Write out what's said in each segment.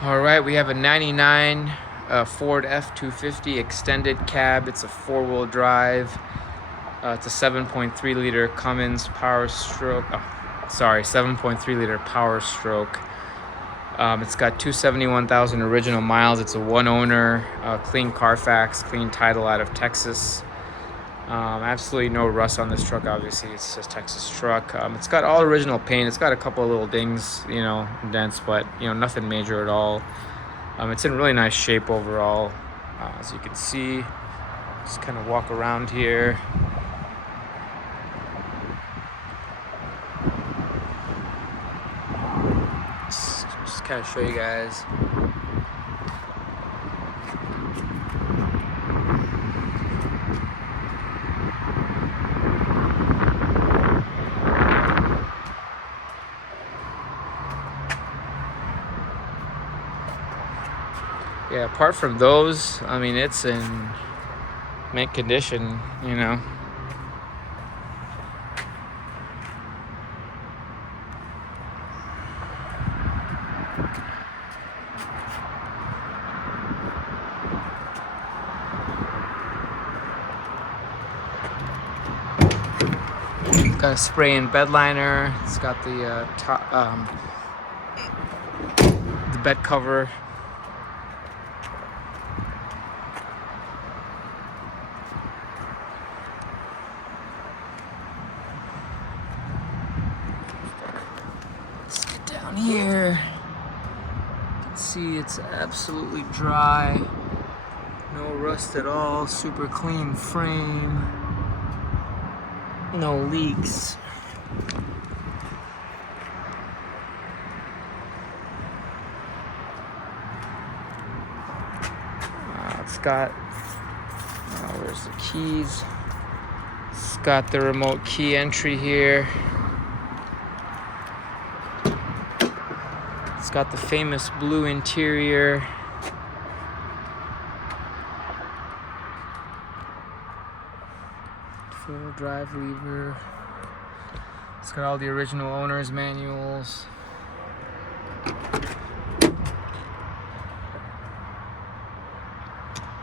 All right, we have a 99 Ford F250 Extended Cab. It's a four-wheel drive. It's a 7.3 liter Cummins Powerstroke. 7.3 liter Powerstroke. It's got 271,000 original miles. It's a one-owner, clean Carfax, clean title out of Texas. Absolutely no rust on this truck. Obviously, it's a Texas truck. It's got all original paint. It's got a couple of little dings, dents, but nothing major at all. It's in really nice shape overall, as you can see. Just kind of walk around here. Just kind of show you guys. Yeah, apart from those, I mean, it's in mint condition, Got a spray in bedliner. It's got the the bed cover. Let's get down here. You can see it's absolutely dry. No rust at all. Super clean frame. No leaks. It's got, where's the keys? It's got the remote key entry here. It's got the famous blue interior. Four-wheel drive lever. It's got all the original owner's manuals.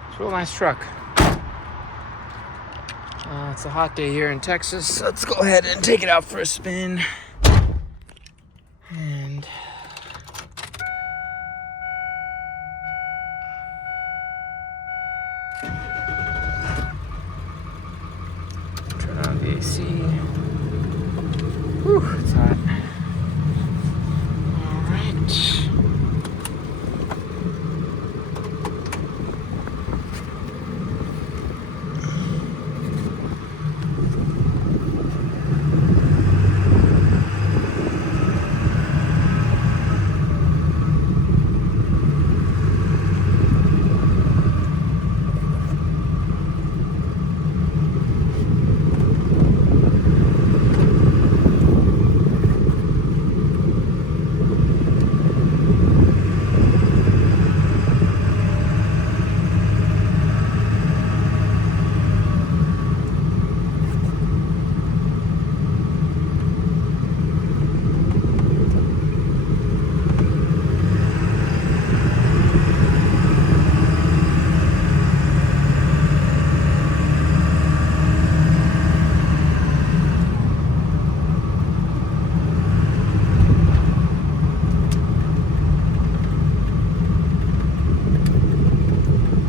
It's a real nice truck. It's a hot day here in Texas, so let's go ahead and take it out for a spin. And turn on the AC. Whew, it's hot. All right.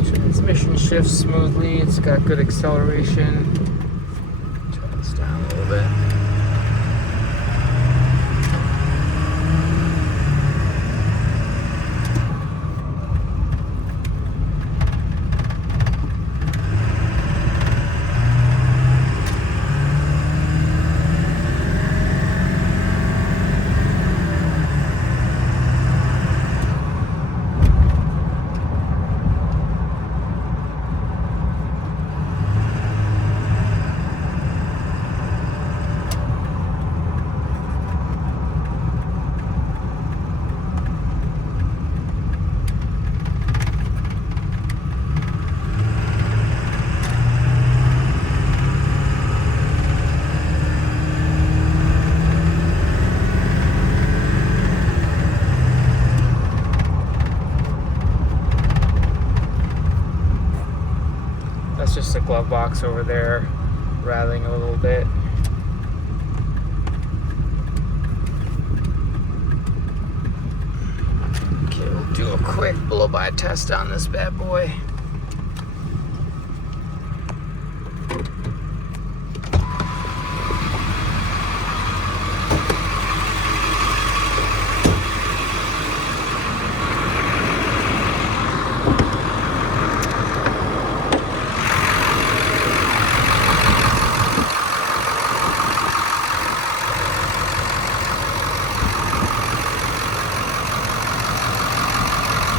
Transmission shifts smoothly. It's got good acceleration. Turn this down a little bit. glove box over there, rattling a little bit. Okay, we'll do a quick blow-by test on this bad boy.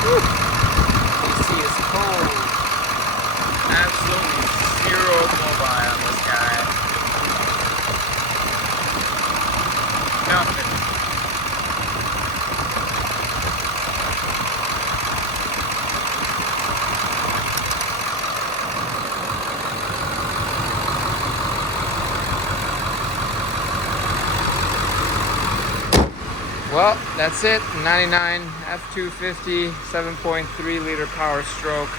AC is cold. Absolutely zero blow-by on this guy. Nothing. Well, that's it. 99 F250 7.3 liter Powerstroke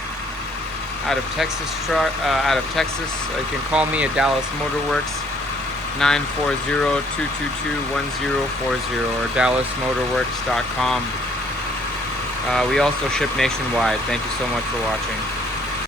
out of Texas. You can call me at Dallas Motorworks 940-222-1040 or dallasmotorworks.com. We also ship nationwide. Thank you so much for watching.